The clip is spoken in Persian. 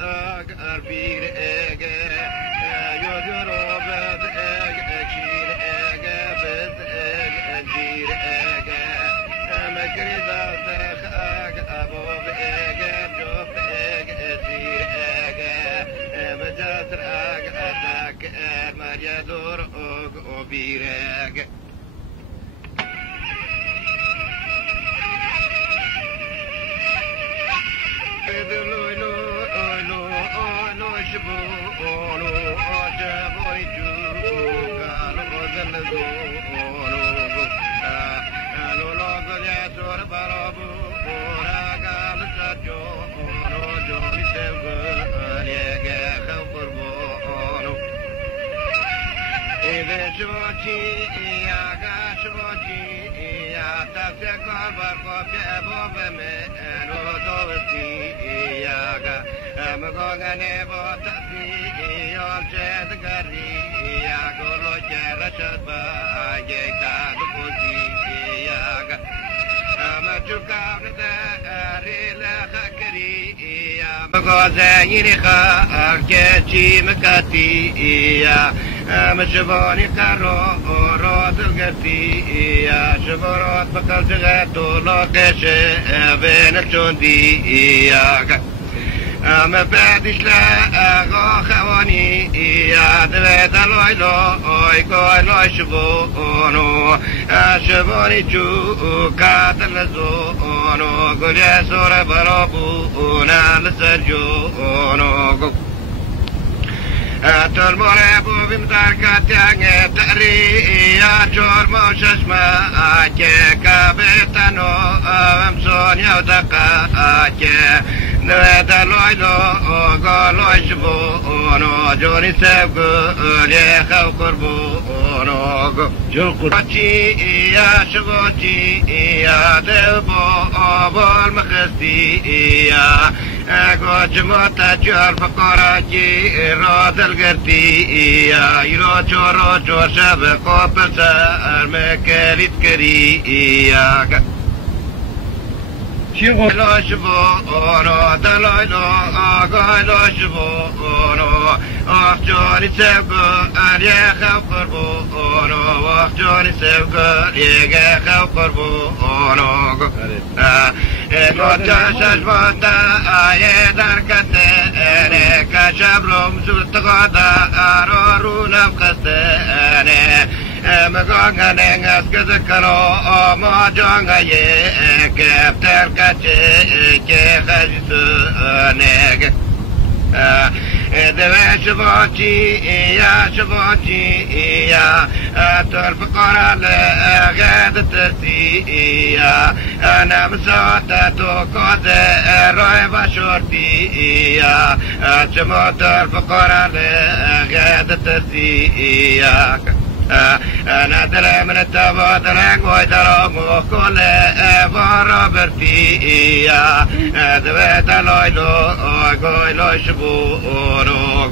أربير يودر بد أشير بد أنجير مكري ذاتك أبو جوف أسير مجاتر أتاك مريا دور أبيرك شوچی یا گشوچی یا تفکر بر خواب باب من و دوستی یا مگوگنه با تفی یا چه دگری یا گلو چه رشد با یک داد کوزی یا مچوکا نداری لخکری یا مگوزنی خاک چی مکتی یا مشباني كارو رود القرتي يا شبرات بقل جغاتو لوكش بين الجندي يا ما بعدش لا غو خواني يا دويت لويلو اي كويلو شبونو شبوني جو كاتل زونو قل يا سور برابونا لسرجونو ترمربو بمداركات يعني تقري يا جور موشش ما كابتنو امسون يا دقا نويدا لويلو قالو يشبونو جوني سبقو لي خو قربونو جوقي يا شبوتي يا دبو بول مخستي يا أقول موتا جور فقراجي رود القرتي يا يرو جورو جور شبقو بسار مكاليت كري يا شبو لو شبونو دلويلو قايلو شبونو أخجوني سبقو أليا خو قربونو أخجوني سبقو أليا خو قربونو نوتا شجبوتا آيدار كتاني كشبلوم زلتغادا أرورو نفقستاني مقاقا ننغس كذكرو ما جونغا يكفتر كي خجسونيك دوا شبوتي يا ترف قرال غاد ترتي يا أنا مسوتا توقود روي بشورتي يا شمو ترف قرال غاد ترتي يا أنا دري من التابوت لك ويدرمو كل برابرتي يا دويت لويلو قويلو شبونو